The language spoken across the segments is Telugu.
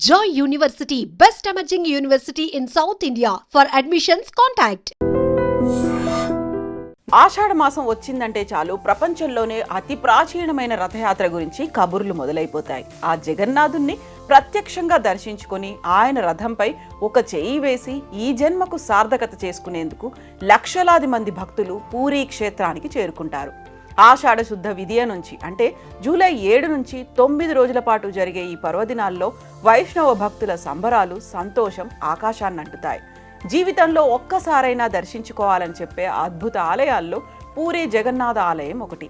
Joy University, best emerging university in South India. For admissions, contact. ఆషాఢ మాసం వచ్చిందంటే చాలు ప్రపంచంలోనే అతి ప్రాచీనమైన రథయాత్ర గురించి కబుర్లు మొదలైపోతాయి. ఆ జగన్నాథుణ్ణి ప్రత్యక్షంగా దర్శించుకొని ఆయన రథంపై ఒక చేయి వేసి ఈ జన్మకు సార్థకత చేసుకునేందుకు లక్షలాది మంది భక్తులు పూరీ క్షేత్రానికి చేరుకుంటారు. ఆషాఢ శుద్ధ విదియ నుంచి అంటే జూలై 7 నుంచి 9 రోజుల పాటు జరిగే ఈ పర్వదినాల్లో వైష్ణవ భక్తుల సంబరాలు, సంతోషం ఆకాశాన్నంటుతాయి. జీవితంలో ఒక్కసారైనా దర్శించుకోవాలని చెప్పే అద్భుత ఆలయాల్లో పూరీ జగన్నాథ ఆలయం ఒకటి.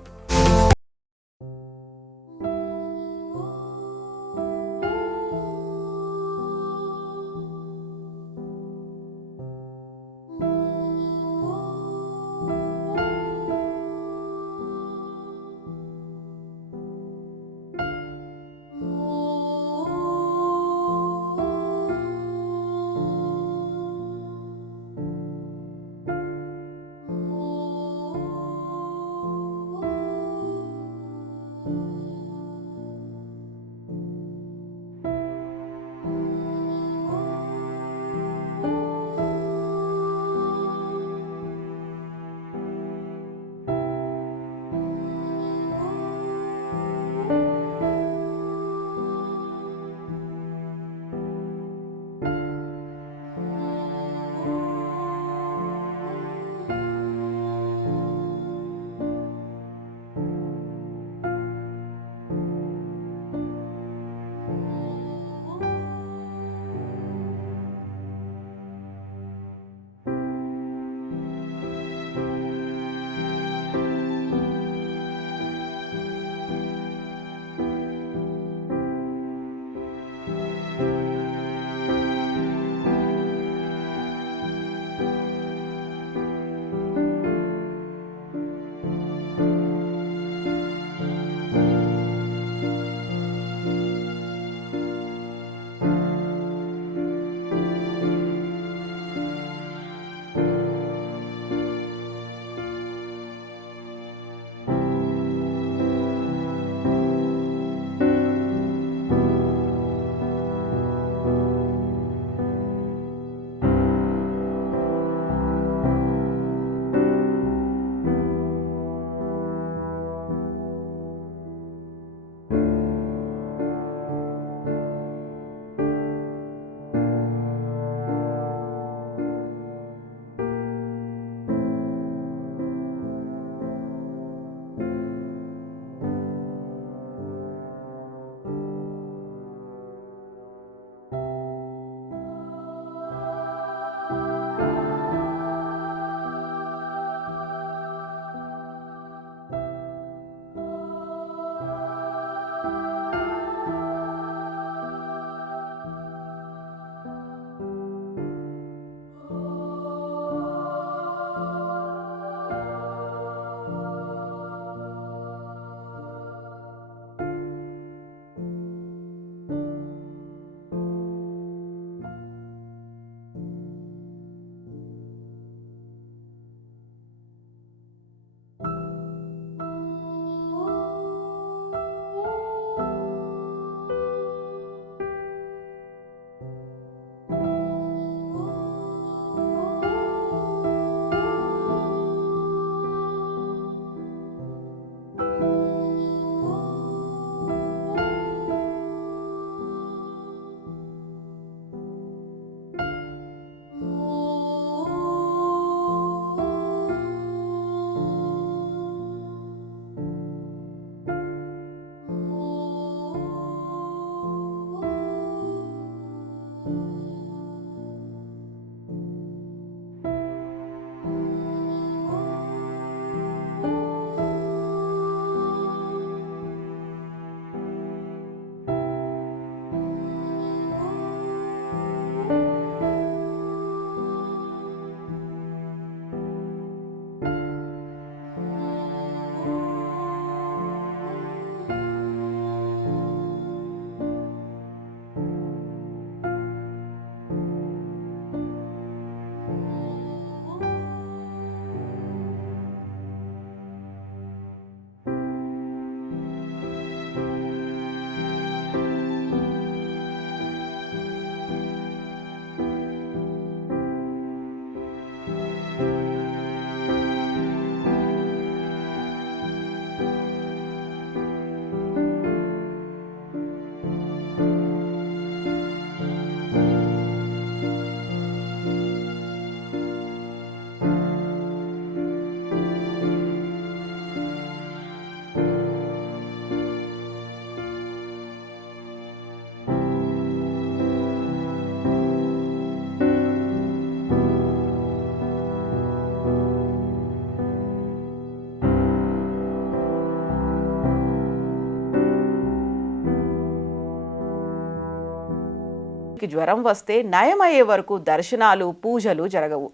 జ్వరం వస్తే నయమయ్యే వరకు దర్శనాలు పూజలు జరగవు.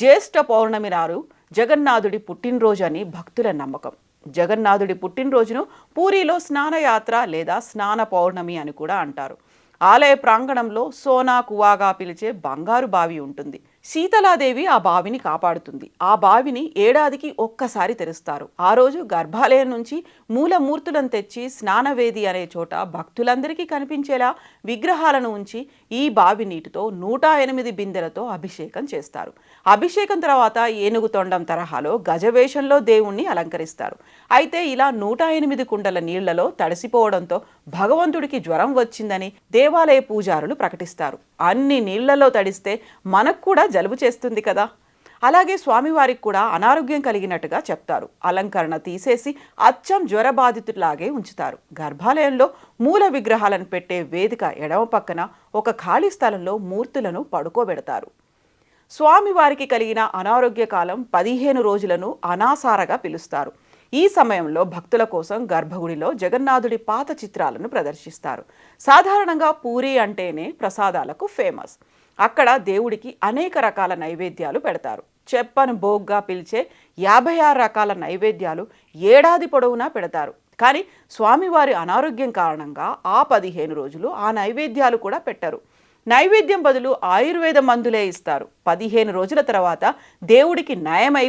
జ్యేష్ఠ పౌర్ణమి నాడు జగన్నాథుడి పుట్టినరోజు అని భక్తుల నమ్మకం. జగన్నాథుడి పుట్టినరోజును పూరిలో స్నానయాత్ర లేదా స్నాన పౌర్ణమి అని కూడా అంటారు. ఆలయ ప్రాంగణంలో సోనా కువాగా పిలిచే బంగారు బావి ఉంటుంది. శీతలాదేవి ఆ బావిని కాపాడుతుంది. ఆ బావిని ఏడాదికి ఒక్కసారి తెరుస్తారు. ఆ రోజు గర్భాలయం నుంచి మూలమూర్తులను తెచ్చి స్నానవేది అనే చోట భక్తులందరికీ కనిపించేలా విగ్రహాలను ఉంచి ఈ బావి నీటితో 108 బిందెలతో అభిషేకం చేస్తారు. అభిషేకం తర్వాత ఏనుగు తొండం తరహాలో గజవేషంలో దేవుణ్ణి అలంకరిస్తారు. అయితే ఇలా 108 కుండల నీళ్లలో తడిసిపోవడంతో భగవంతుడికి జ్వరం వచ్చిందని దేవాలయ పూజారులు ప్రకటిస్తారు. అన్ని నీళ్లలో తడిస్తే మనకు కూడా జలుబు చేస్తుంది కదా. అలాగే స్వామివారికి కూడా అనారోగ్యం కలిగినట్టుగా చెప్తారు. అలంకరణ తీసేసి అచ్చం జ్వరబాధితులాగే ఉంచుతారు. గర్భాలయంలో మూల విగ్రహాలను పెట్టే వేదిక ఎడమ పక్కన ఒక ఖాళీ స్థలంలో మూర్తులను పడుకోబెడతారు. స్వామివారికి కలిగిన అనారోగ్య కాలం 15 రోజులను అనాసారగా పిలుస్తారు. ఈ సమయంలో భక్తుల కోసం గర్భగుడిలో జగన్నాథుడి పాత చిత్రాలను ప్రదర్శిస్తారు. సాధారణంగా పూరి అంటేనే ప్రసాదాలకు ఫేమస్. అక్కడ దేవుడికి అనేక రకాల నైవేద్యాలు పెడతారు. చెప్పను భోగ్గా పిలిచే 56 రకాల నైవేద్యాలు ఏడాది పొడవునా పెడతారు. కానీ స్వామివారి అనారోగ్యం కారణంగా ఆ 15 రోజులు ఆ నైవేద్యాలు కూడా పెట్టరు. నైవేద్యం బదులు ఆయుర్వేద మందులే ఇస్తారు. 15 రోజుల తర్వాత దేవుడికి నయమై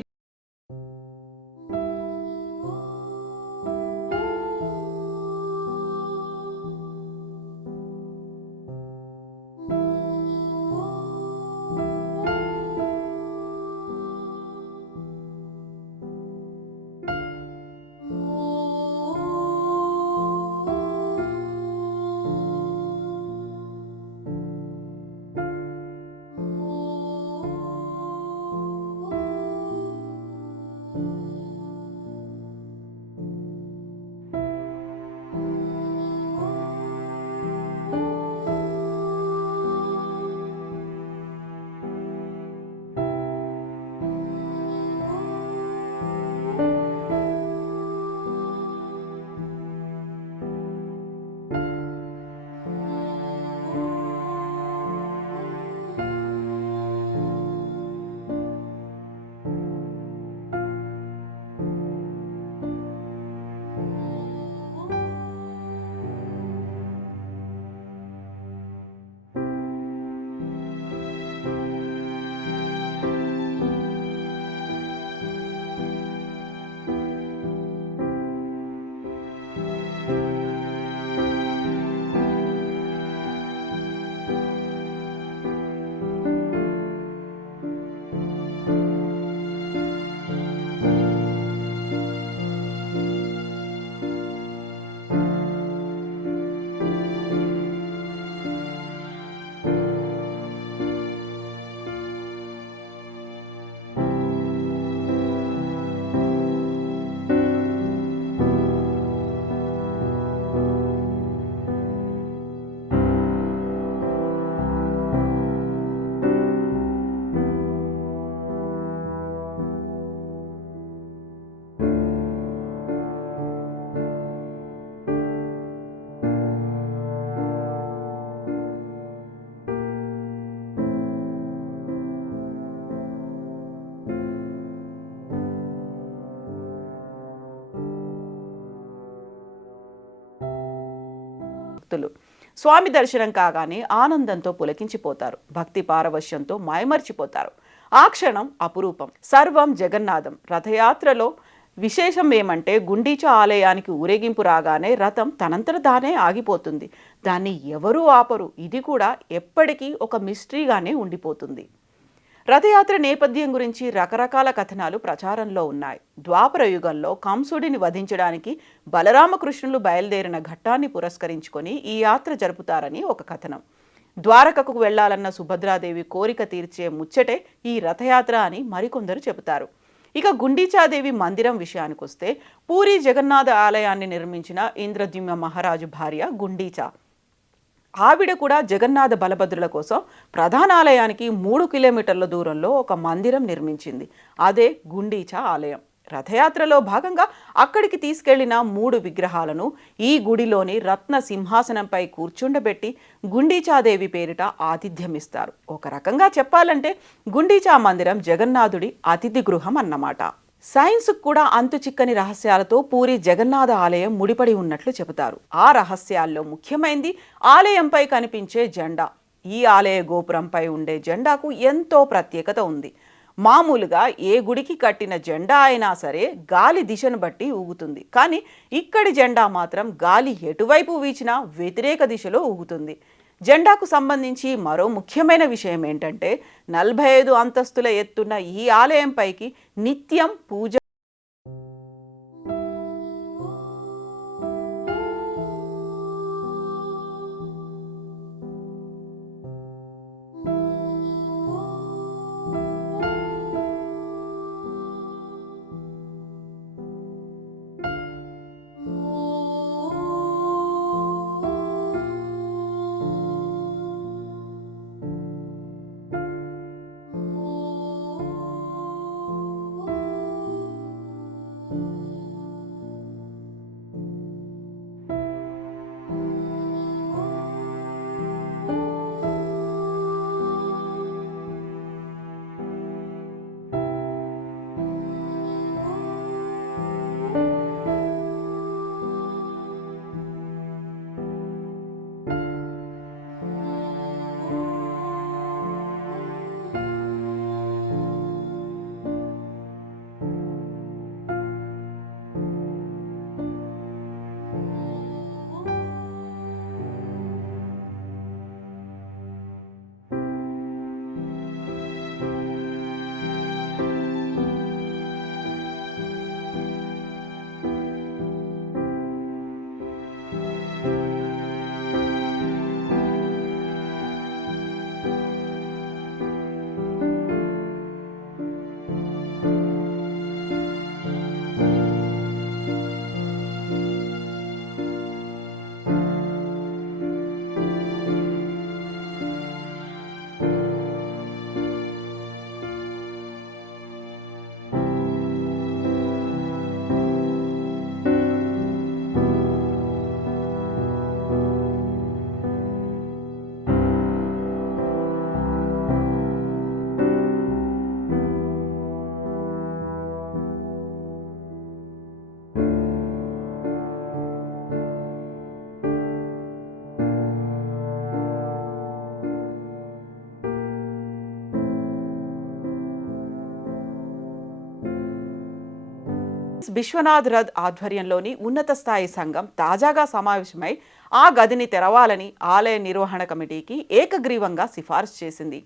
భక్తులు స్వామి దర్శనం కాగానే ఆనందంతో పులకించిపోతారు. భక్తి పారవశ్యంతో మైమర్చిపోతారు. ఆ క్షణం అపురూపం. సర్వం జగన్నాథం. రథయాత్రలో విశేషం ఏమంటే గుండీచా ఆలయానికి ఊరేగింపు రాగానే రథం తనంతట తానే ఆగిపోతుంది. దాన్ని ఎవరూ ఆపరు. ఇది కూడా ఎప్పటికీ ఒక మిస్టరీగానే ఉండిపోతుంది. రథయాత్ర నేపథ్యం గురించి రకరకాల కథనాలు ప్రచారంలో ఉన్నాయి. ద్వాపర యుగంలో కంసుడిని వధించడానికి బలరామకృష్ణులు బయలుదేరిన ఘట్టాన్ని పురస్కరించుకొని ఈ యాత్ర జరుపుతారని ఒక కథనం. ద్వారకకు వెళ్లాలన్న సుభద్రాదేవి కోరిక తీర్చే ముచ్చటే ఈ రథయాత్ర అని మరికొందరు చెబుతారు. ఇక గుండీచాదేవి మందిరం విషయానికొస్తే పూరి జగన్నాథ ఆలయాన్ని నిర్మించిన ఇంద్రద్యుమ్న మహారాజు భార్య గుండీచా. ఆవిడ కూడా జగన్నాథ బలభద్రుల కోసం ప్రధాన ఆలయానికి 3 కిలోమీటర్ల దూరంలో ఒక మందిరం నిర్మించింది. అదే గుండీచా ఆలయం. రథయాత్రలో భాగంగా అక్కడికి తీసుకెళ్లిన 3 విగ్రహాలను ఈ గుడిలోని రత్న సింహాసనంపై కూర్చుండబెట్టి గుండీచాదేవి పేరిట ఆతిథ్యమిస్తారు. ఒక రకంగా చెప్పాలంటే గుండీచా మందిరం జగన్నాథుడి అతిథి గృహం అన్నమాట. సైన్స్కు కూడా అంతు చిక్కని రహస్యాలతో పూరి జగన్నాథ ఆలయం ముడిపడి ఉన్నట్లు చెబుతారు. ఆ రహస్యాల్లో ముఖ్యమైనది ఆలయంపై కనిపించే జెండా. ఈ ఆలయ గోపురంపై ఉండే జెండాకు ఎంతో ప్రత్యేకత ఉంది. మామూలుగా ఏ గుడికి కట్టిన జెండా అయినా సరే గాలి దిశను బట్టి ఊగుతుంది. కానీ ఇక్కడి జెండా మాత్రం గాలి ఎటువైపు వీచినా వ్యతిరేక దిశలో ఊగుతుంది. జెండాకు సంబంధించి మరో ముఖ్యమైన విషయం ఏంటంటే 45 అంతస్తుల ఎత్తున్న ఈ ఆలయంపైకి నిత్యం పూజ. విశ్వనాథ్ రథ్ ఆధ్వర్యంలోని ఉన్నత స్థాయి సంఘం తాజాగా సమావేశమై ఆ గదిని తెరవాలని ఆలయ నిర్వహణ కమిటీకి ఏకగ్రీవంగా సిఫార్సు చేసింది.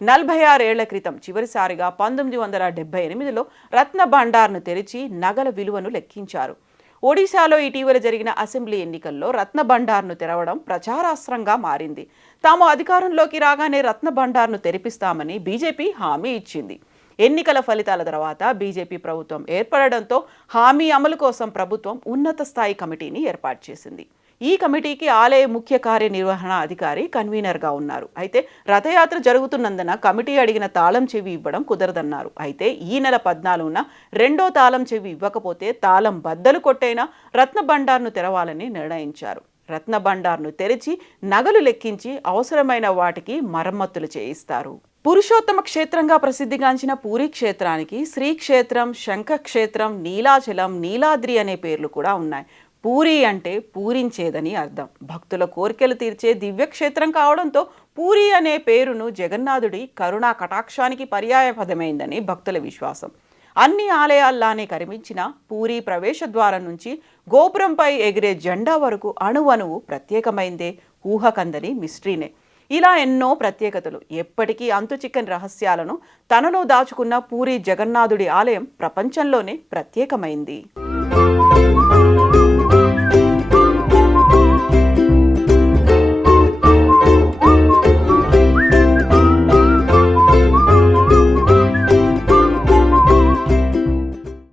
46 ఏళ్ల క్రితం చివరిసారిగా 1978లో రత్న భండార్ను తెరిచి నగల విలువను లెక్కించారు. ఒడిశాలో ఇటీవల జరిగిన అసెంబ్లీ ఎన్నికల్లో రత్న భండార్ను తెరవడం ప్రచారాస్త్రంగా మారింది. తాము అధికారంలోకి రాగానే రత్న భండార్ను తెరిపిస్తామని బీజేపీ హామీ ఇచ్చింది. ఎన్నికల ఫలితాల తర్వాత బీజేపీ ప్రభుత్వం ఏర్పడడంతో హామీ అమలు కోసం ప్రభుత్వం ఉన్నత స్థాయి కమిటీని ఏర్పాటు చేసింది. ఈ కమిటీకి ఆలయ ముఖ్య కార్యనిర్వహణ అధికారి కన్వీనర్గా ఉన్నారు. అయితే రథయాత్ర జరుగుతున్నందున కమిటీ అడిగిన తాళం చెవి ఇవ్వడం కుదరదన్నారు. అయితే ఈ నెల 14న రెండో తాళం చెవి ఇవ్వకపోతే తాళం బద్దలు కొట్టైనా రత్న భండార్ను తెరవాలని నిర్ణయించారు. రత్న భండార్ను తెరిచి నగలు లెక్కించి అవసరమైన వాటికి మరమ్మతులు చేయిస్తారు. పురుషోత్తమ క్షేత్రంగా ప్రసిద్ధిగాంచిన పూరీ క్షేత్రానికి శ్రీక్షేత్రం, శంఖక్షేత్రం, నీలాచలం, నీలాద్రి అనే పేర్లు కూడా ఉన్నాయి. పూరి అంటే పూరించేదని అర్థం. భక్తుల కోరికలు తీర్చే దివ్యక్షేత్రం కావడంతో పూరి అనే పేరును జగన్నాథుడి కరుణా కటాక్షానికి పర్యాయపదమైందని భక్తుల విశ్వాసం. అన్ని ఆలయాల్లానే కనిపించిన పూరి ప్రవేశ ద్వారం నుంచి గోపురంపై ఎగిరే జెండా వరకు అణువణువు ప్రత్యేకమైందే, ఊహకందని మిస్టరీనే. ఇలా ఎన్నో ప్రత్యేకతలు, ఎప్పటికీ అంతుచిక్కని రహస్యాలను తనలో దాచుకున్న పూరి జగన్నాథుడి ఆలయం ప్రపంచంలోనే ప్రత్యేకమైంది.